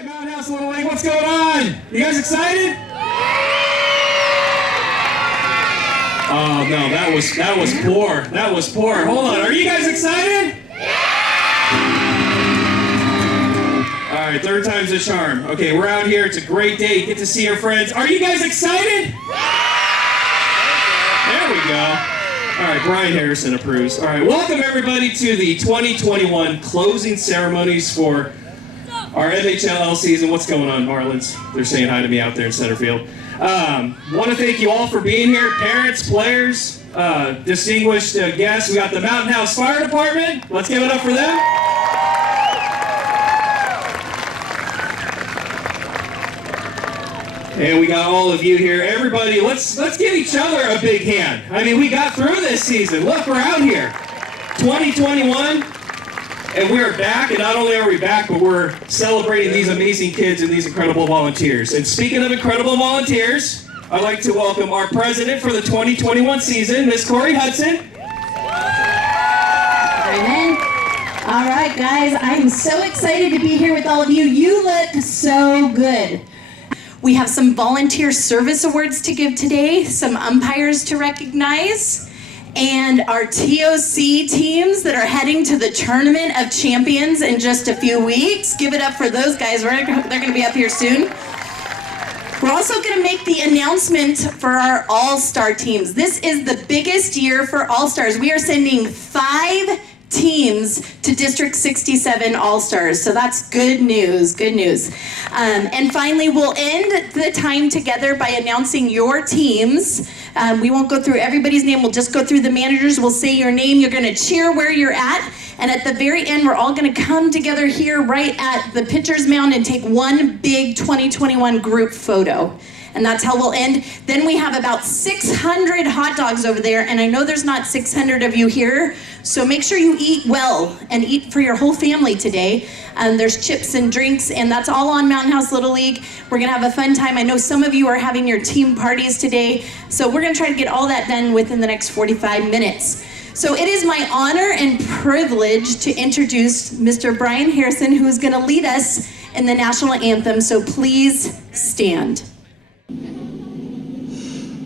right, Mountain House Little League, what's going on? You guys excited? Oh no, that was poor. That was poor. Hold on, are you guys excited? All right, third time's a charm. Okay, we're out here. It's a great day. Get to see our friends. Are you guys excited? There we go. All right, Brian Harrison approves. All right, welcome everybody to the 2021 closing ceremonies for our MHLL season. What's going on, Marlins? They're saying hi to me out there in center field. Want to thank you all for being here, parents, players, distinguished guests. We got the Mountain House Fire Department. Let's give it up for them. And we got all of you here. Everybody, let's give each other a big hand. I mean, we got through this season. Look, we're out here. 2021, and we're back. And not only are we back, but we're celebrating these amazing kids and these incredible volunteers. And speaking of incredible volunteers, I'd like to welcome our president for the 2021 season, Ms. Corey Hudson. Amen. All right, guys, I'm so excited to be here with all of you. You look so good. We have some volunteer service awards to give today, some umpires to recognize, and our TOC teams that are heading to the Tournament of Champions in just a few weeks. Give it up for those guys. They're going to be up here soon. We're also going to make the announcement for our All-Star teams. This is the biggest year for All-Stars. We are sending 5 teams to District 67 All-Stars. So that's good news, good news. And finally, we'll end the time together by announcing your teams. We won't go through everybody's name. We'll just go through the managers. We'll say your name. You're going to cheer where you're at. And at the very end, we're all going to come together here right at the pitcher's mound and take one big 2021 group photo. And that's how we'll end. Then we have about 600 hot dogs over there, and I know there's not 600 of you here, so make sure you eat well and eat for your whole family today. There's chips and drinks, and that's all on Mountain House Little League. We're gonna have a fun time. I know some of you are having your team parties today, so we're gonna try to get all that done within the next 45 minutes. So it is my honor and privilege to introduce Mr. Brian Harrison, who is gonna lead us in the national anthem, so please stand.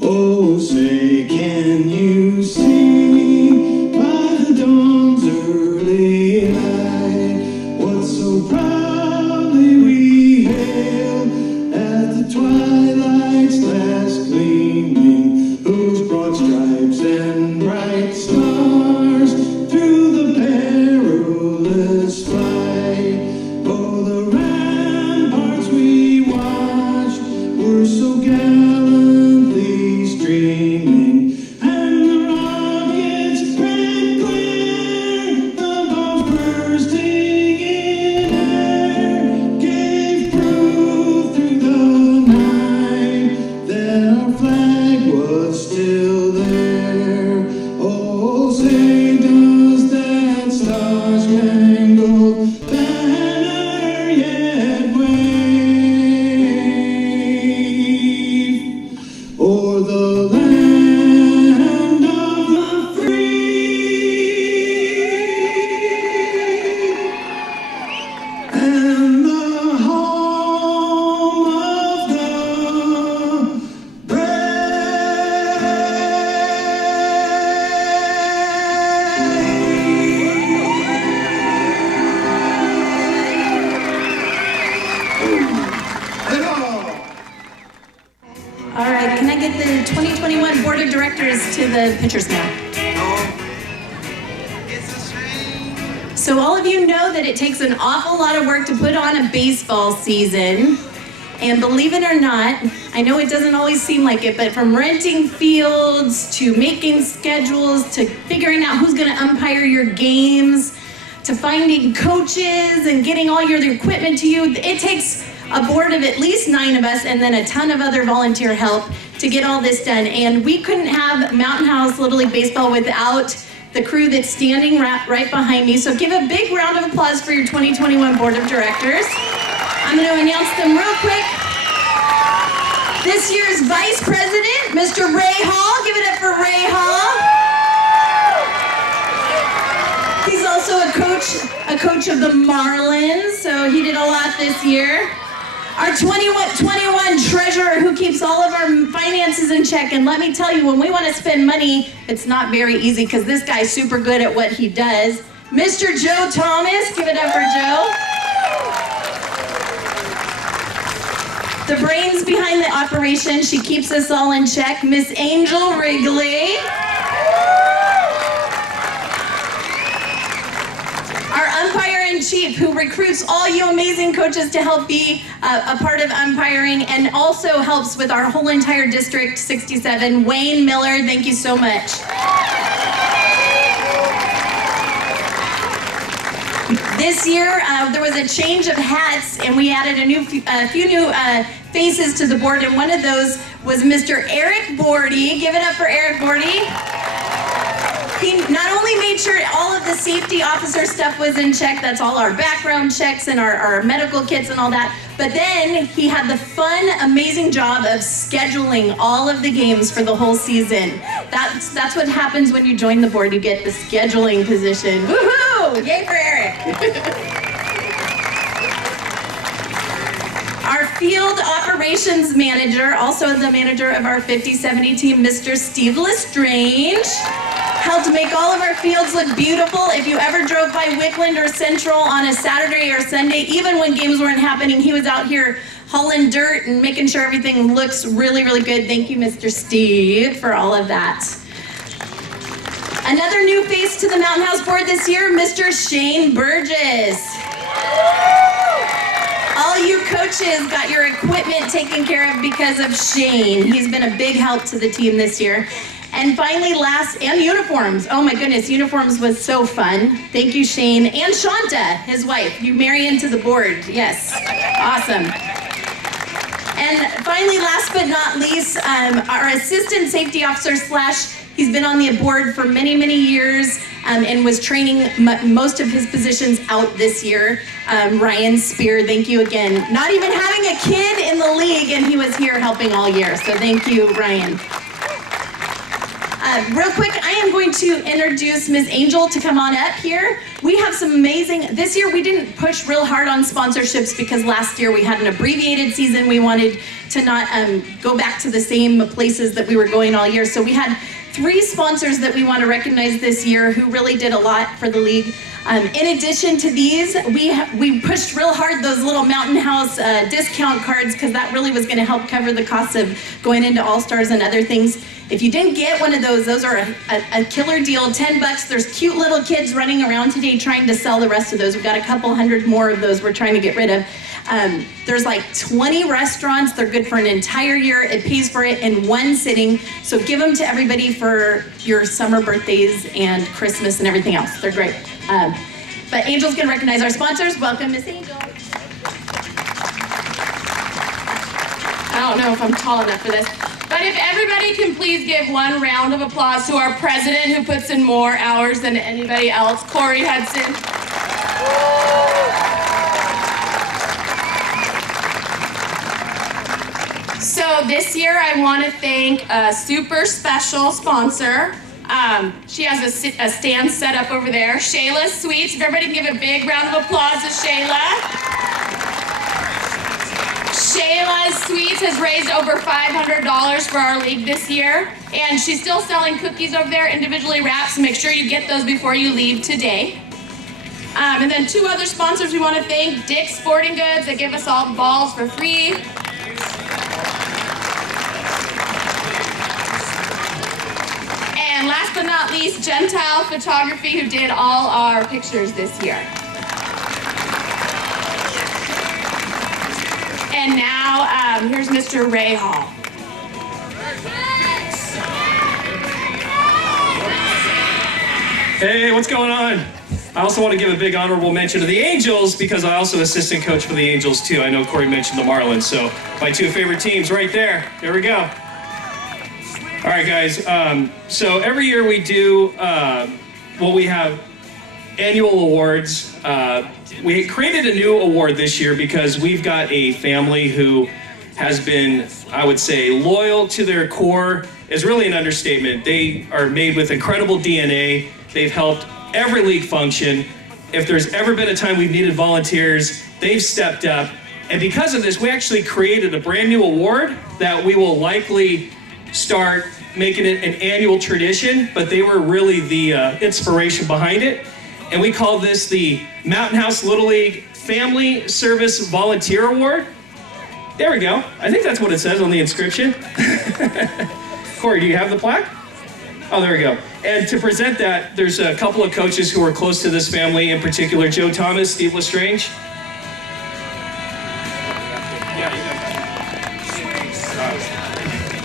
Oh, say, can you see by the dawn's early light what so proudly we hailed at the twilight's last gleaming, whose broad stripes and bright stars through the perilous fight, oh, the ramparts we watched were so gallantly streaming, and the rockets red glare, the bombs bursting in air, gave proof through the night that our flag was still there. Oh, say does that star-spangled banner yet wave o'er the land of the free and the home of the All right, can I get the 2021 Board of Directors to the pitcher's mound? So all of you know that it takes an awful lot of work to put on a baseball season. And believe it or not, I know it doesn't always seem like it, but from renting fields to making schedules to figuring out who's going to umpire your games to finding coaches and getting all your equipment to you, it takes a board of at least 9 of us and then a ton of other volunteer help to get all this done. And we couldn't have Mountain House Little League Baseball without the crew that's standing right behind me. So give a big round of applause for your 2021 Board of Directors. I'm going to announce them real quick. This year's Vice President, Mr. Ray Hall. Give it up for Ray Hall. He's also a coach of the Marlins, so he did a lot this year. Our 21 treasurer who keeps all of our finances in check. And let me tell you, when we want to spend money, it's not very easy because this guy's super good at what he does. Mr. Joe Thomas, give it up for Joe. The brains behind the operation, she keeps us all in check, Miss Angel Wrigley. Our umpire-in-chief, who recruits all you amazing coaches to help be a part of umpiring and also helps with our whole entire District 67, Wayne Miller, thank you so much. This year, there was a change of hats, and we added a few new faces to the board, and one of those was Mr. Eric Bordy. Give it up for Eric Bordy. He not only made sure all of the safety officer stuff was in check, that's all our background checks and our medical kits and all that, but then he had the fun, amazing job of scheduling all of the games for the whole season. That's what happens when you join the board, you get the scheduling position. Woohoo! Yay for Eric! Our field operations manager, also the manager of our 50-70 team, Mr. Steve Lestrange, helped make all of our fields look beautiful. If you ever drove by Wickland or Central on a Saturday or Sunday, even when games weren't happening, he was out here hauling dirt and making sure everything looks really, really good. Thank you, Mr. Steve, for all of that. Another new face to the Mountain House board this year, Mr. Shane Burgess. All you coaches got your equipment taken care of because of Shane. He's been a big help to the team this year. And finally, and uniforms. Oh my goodness, uniforms was so fun. Thank you, Shane. And Shanta, his wife. You marry into the board. Yes, awesome. And finally, last but not least, our assistant safety officer / he's been on the board for many, many years and was training most of his positions out this year. Ryan Spear, thank you again. Not even having a kid in the league, and he was here helping all year. So thank you, Ryan. Real quick, I am going to introduce Ms. Angel to come on up here. We have some amazing, this year we didn't push real hard on sponsorships because last year we had an abbreviated season. We wanted to not go back to the same places that we were going all year. So we had 3 sponsors that we want to recognize this year who really did a lot for the league. In addition to these, we pushed real hard those little Mountain House discount cards because that really was going to help cover the costs of going into All-Stars and other things. If you didn't get one of those are a killer deal, $10. There's cute little kids running around today trying to sell the rest of those. We've got a couple hundred more of those we're trying to get rid of. There's like 20 restaurants. They're good for an entire year. It pays for it in one sitting. So give them to everybody for your summer birthdays and Christmas and everything else. They're great. But Angel's gonna recognize our sponsors. Welcome, Miss Angel. I don't know if I'm tall enough for this, but if everybody can please give one round of applause to our president who puts in more hours than anybody else, Corey Hudson. So this year I want to thank a super special sponsor. She has a stand set up over there, Shayla Sweets. If everybody can give a big round of applause to Shayla. Shayla Sweets has raised over $500 for our league this year, and she's still selling cookies over there, individually wrapped, so make sure you get those before you leave today. And then 2 other sponsors we want to thank, Dick's Sporting Goods, that give us all the balls for free. And last but not least, Gentile Photography, who did all our pictures this year. And now, here's Mr. Ray Hall. Hey, what's going on? I also want to give a big honorable mention to the Angels because I also assistant coach for the Angels too. I know Corey mentioned the Marlins, so my 2 favorite teams right there. There we go. All right, guys. So every year we do, we have annual awards. We created a new award this year because we've got a family who has been, I would say, loyal to their core is really an understatement. They are made with incredible DNA. They've helped every league function. If there's ever been a time we've needed volunteers, they've stepped up. And because of this, we actually created a brand new award that we will likely start making it an annual tradition, but they were really the inspiration behind it. And we call this the Mountain House Little League Family Service Volunteer Award. There we go. I think that's what it says on the inscription. Corey, do you have the plaque? Oh, there we go. And to present that, there's a couple of coaches who are close to this family, in particular Joe Thomas, Steve Lestrange.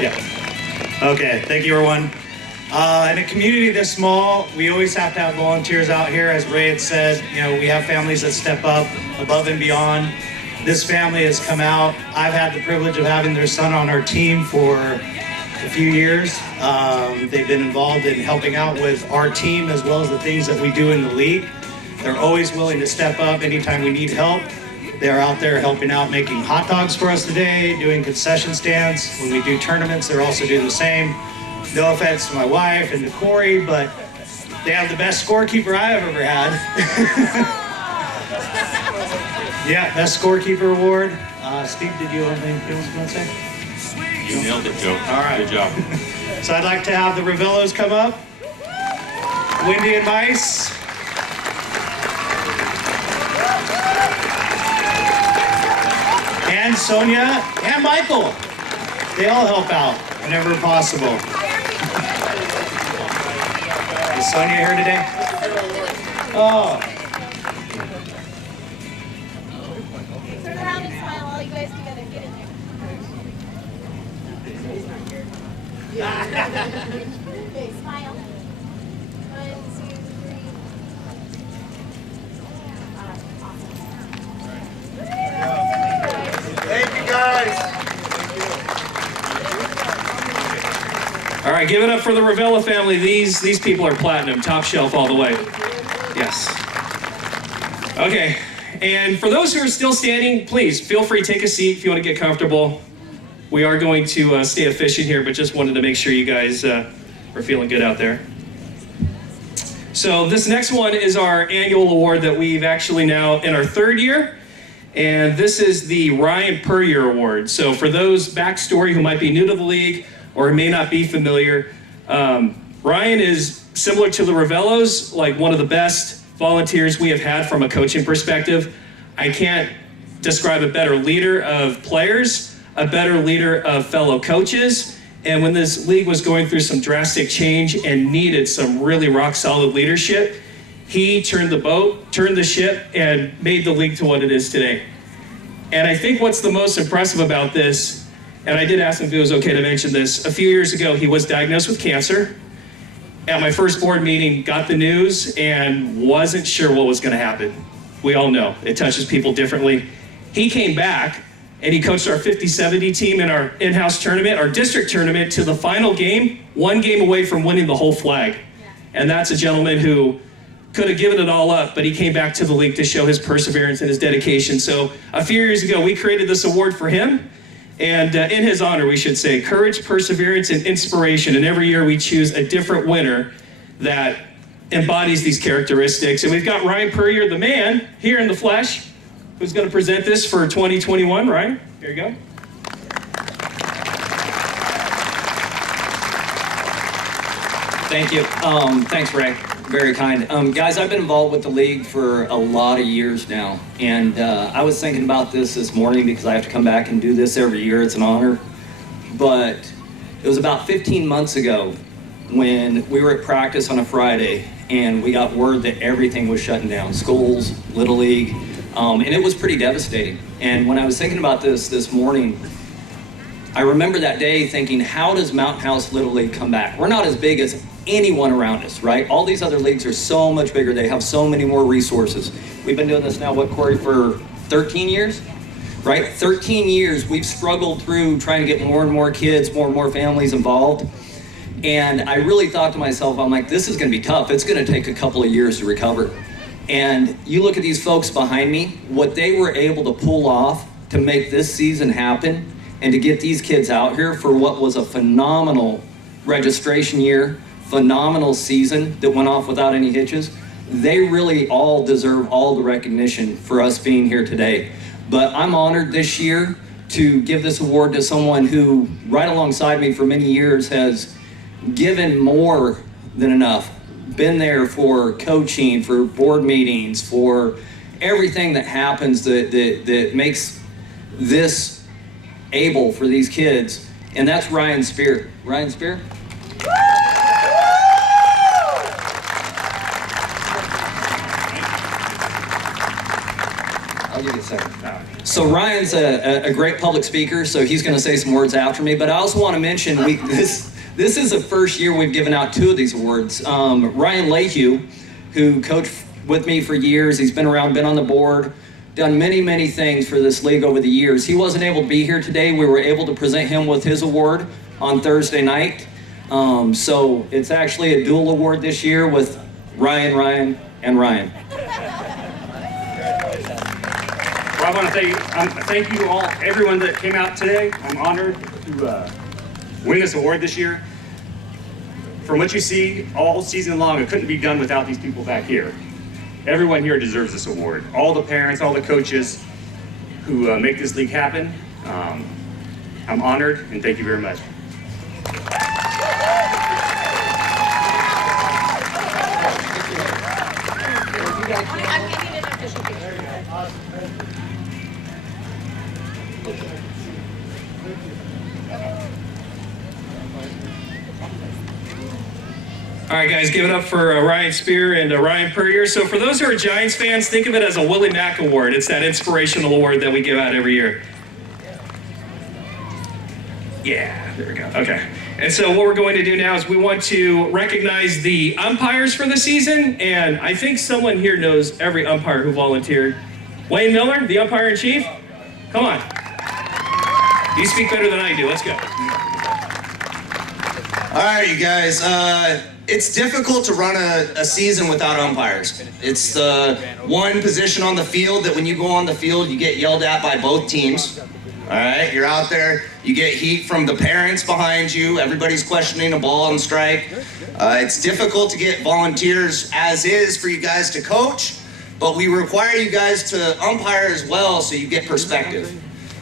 Yeah. Okay, thank you, everyone. In a community this small, we always have to have volunteers out here. As Ray had said, you know, we have families that step up above and beyond. This family has come out. I've had the privilege of having their son on our team for a few years. They've been involved in helping out with our team as well as the things that we do in the league. They're always willing to step up anytime we need help. They're out there helping out, making hot dogs for us today, doing concession stands. When we do tournaments, they're also doing the same. No offense to my wife and to Corey, but they have the best scorekeeper I have ever had. Yeah, best scorekeeper award. Steve, did you have anything else you want to say? You nailed it, Joe. All right. Good job. So I'd like to have the Ravellos come up. Wendy and Mice. And Sonia and Michael. They all help out whenever possible. Is Sonia here today? Oh. Turn around and smile, all you guys together. Get in there. Okay, smile. 1, 2, 3. Thank you, guys. All right, give it up for the Ravella family. These people are platinum, top shelf all the way. Yes. Okay, and for those who are still standing, please feel free to take a seat if you want to get comfortable. We are going to stay efficient here, but just wanted to make sure you guys are feeling good out there. So this next one is our annual award that we've actually now in our 3rd year. And this is the Ryan Puryear Award. So for those backstory who might be new to the league or may not be familiar, Ryan is similar to the Ravellos, like one of the best volunteers we have had from a coaching perspective. I can't describe a better leader of players, a better leader of fellow coaches. And when this league was going through some drastic change and needed some really rock solid leadership, he turned the boat, turned the ship, and made the league to what it is today. And I think what's the most impressive about this, and I did ask him if it was okay to mention this, a few years ago he was diagnosed with cancer. At my first board meeting, got the news and wasn't sure what was gonna happen. We all know, it touches people differently. He came back and he coached our 50-70 team in our in-house tournament, our district tournament, to the final game, 1 game away from winning the whole flag. And that's a gentleman who could have given it all up, but he came back to the league to show his perseverance and his dedication. So a few years ago, we created this award for him. And in his honor, we should say, courage, perseverance, and inspiration. And every year we choose a different winner that embodies these characteristics. And we've got Ryan Puryear, the man, here in the flesh, who's going to present this for 2021. Ryan, here you go. Thank you. Thanks, Ray. Very kind. Guys, I've been involved with the league for a lot of years now, and I was thinking about this morning because I have to come back and do this every year. It's an honor. But it was about 15 months ago when we were at practice on a Friday, and we got word that everything was shutting down, schools, Little League, and it was pretty devastating. And when I was thinking about this morning, I remember that day thinking, how does Mountain House Little League come back? We're not as big as anyone around us, right? All these other leagues are so much bigger. They have so many more resources. We've been doing this now, what, Corey, for 13 years? Right? 13 years, we've struggled through trying to get more and more kids, more and more families involved. And I really thought to myself, I'm like, this is gonna be tough. It's gonna take a couple of years to recover. And you look at these folks behind me, what they were able to pull off to make this season happen and to get these kids out here for what was a phenomenal registration year, phenomenal season that went off without any hitches. they really all deserve all the recognition for us being here today. But I'm honored this year to give this award to someone who, right alongside me for many years, has given more than enough. Been there for coaching, for board meetings, for everything that happens that makes this able for these kids, and that's Ryan Spear. Ryan Spear? I'll give you a second. So Ryan's a great public speaker, so he's going to say some words after me, but I also want to mention this is the first year we've given out 2 of these awards. Ryan Lehue, who coached with me for years, he's been around, been on the board, done many things for this league over the years. He wasn't able to be here today. We were able to present him with his award on Thursday night. So it's actually a dual award this year with Ryan, and Ryan. Well, I want to thank you all, everyone that came out today. I'm honored to win this award this year. From what you see all season long, it couldn't be done without these people back here. Everyone here deserves this award. All the parents, all the coaches who make this league happen. I'm honored, and thank you very much. I'm getting an official picture. All right, guys, give it up for Ryan Spear and Ryan Puryear. So for those who are Giants fans, think of it as a Willie Mack Award. It's that inspirational award that we give out every year. Yeah, there we go. Okay. And so what we're going to do now is we want to recognize the umpires for the season, and I think someone here knows every umpire who volunteered. Wayne Miller, the umpire-in-chief? Come on. You speak better than I do. Let's go. All right, you guys. It's difficult to run a season without umpires. It's the one position on the field that when you go on the field, you get yelled at by both teams. All right, you're out there, you get heat from the parents behind you, everybody's questioning a ball and strike. It's difficult to get volunteers as is for you guys to coach, but we require you guys to umpire as well so you get perspective.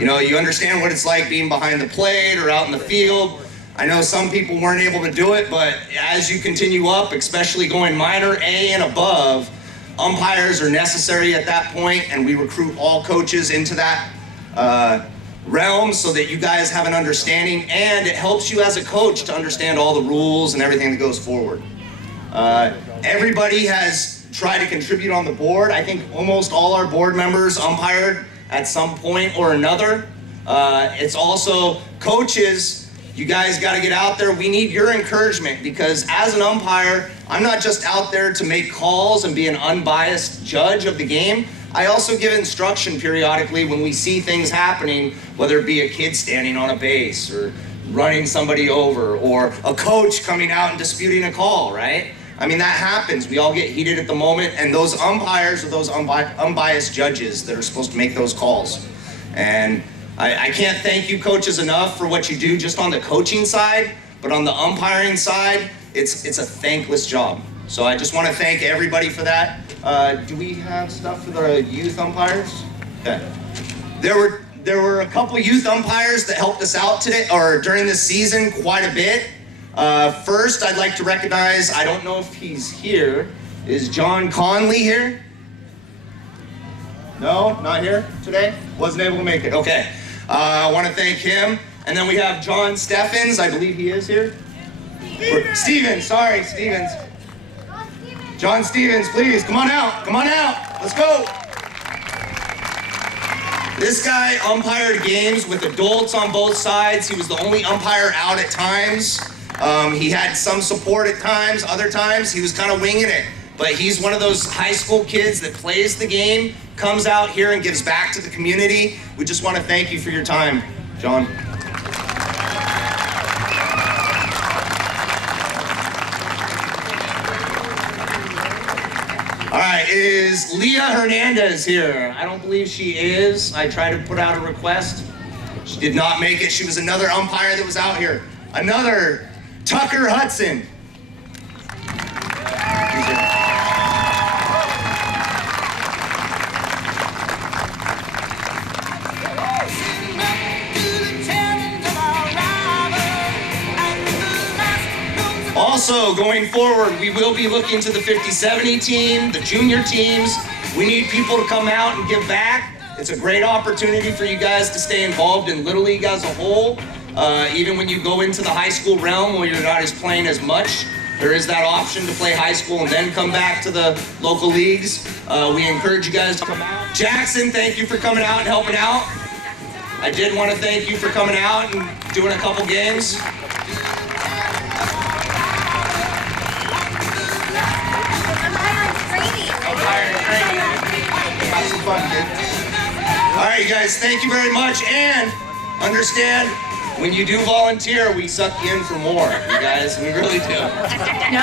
You know, you understand what it's like being behind the plate or out in the field. I know some people weren't able to do it, but as you continue up, especially going minor A and above, umpires are necessary at that point, and we recruit all coaches into that realm so that you guys have an understanding, and it helps you as a coach to understand all the rules and everything that goes forward. Everybody has tried to contribute on the board. I think almost all our board members umpired at some point or another. It's also coaches. You guys got to get out there. We need your encouragement because as an umpire, I'm not just out there to make calls and be an unbiased judge of the game. I also give instruction periodically when we see things happening, whether it be a kid standing on a base or running somebody over or a coach coming out and disputing a call, right? I mean, that happens. We all get heated at the moment, and those umpires are those unbiased judges that are supposed to make those calls. And I can't thank you coaches enough for what you do just on the coaching side, but on the umpiring side, it's a thankless job. So I just want to thank everybody for that. Do we have stuff for the youth umpires? Okay. There were a couple youth umpires that helped us out today, or during this season, quite a bit. First, I'd like to recognize, I don't know if he's here, is John Conley here? No, not here today? Wasn't able to make it, okay. I want to thank him. And then we have John Steffens, I believe he is here. Stevens, sorry, Stevens. John Stevens, please, come on out, let's go. This guy umpired games with adults on both sides. He was the only umpire out at times. He had some support at times, other times he was kind of winging it. But he's one of those high school kids that plays the game, comes out here and gives back to the community. We just want to thank you for your time, John. All right, is Leah Hernandez here? I don't believe she is. I tried to put out a request. She did not make it. She was another umpire that was out here. Another Tucker Hudson. Also, going forward, we will be looking to the 50-70 team, the junior teams. We need people to come out and give back. It's a great opportunity for you guys to stay involved in Little League as a whole. Even when you go into the high school realm where you're not as playing as much, there is that option to play high school and then come back to the local leagues. We encourage you guys to come out. Jackson, thank you for coming out and helping out. I did want to thank you for coming out and doing a couple games. Have some fun, kid. All right, you guys, thank you very much. And understand, when you do volunteer, we suck you in for more, you guys. We really do. No.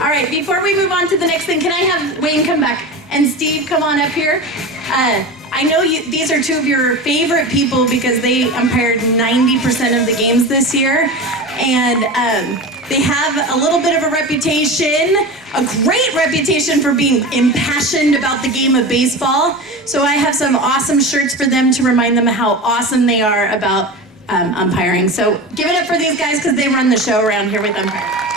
All right, before we move on to the next thing, can I have Wayne come back? And Steve, come on up here. I know these are two of your favorite people because they umpired 90% of the games this year. And they have a little bit of a reputation, a great reputation for being impassioned about the game of baseball. So I have some awesome shirts for them to remind them how awesome they are about umpiring. So give it up for these guys because they run the show around here with umpires.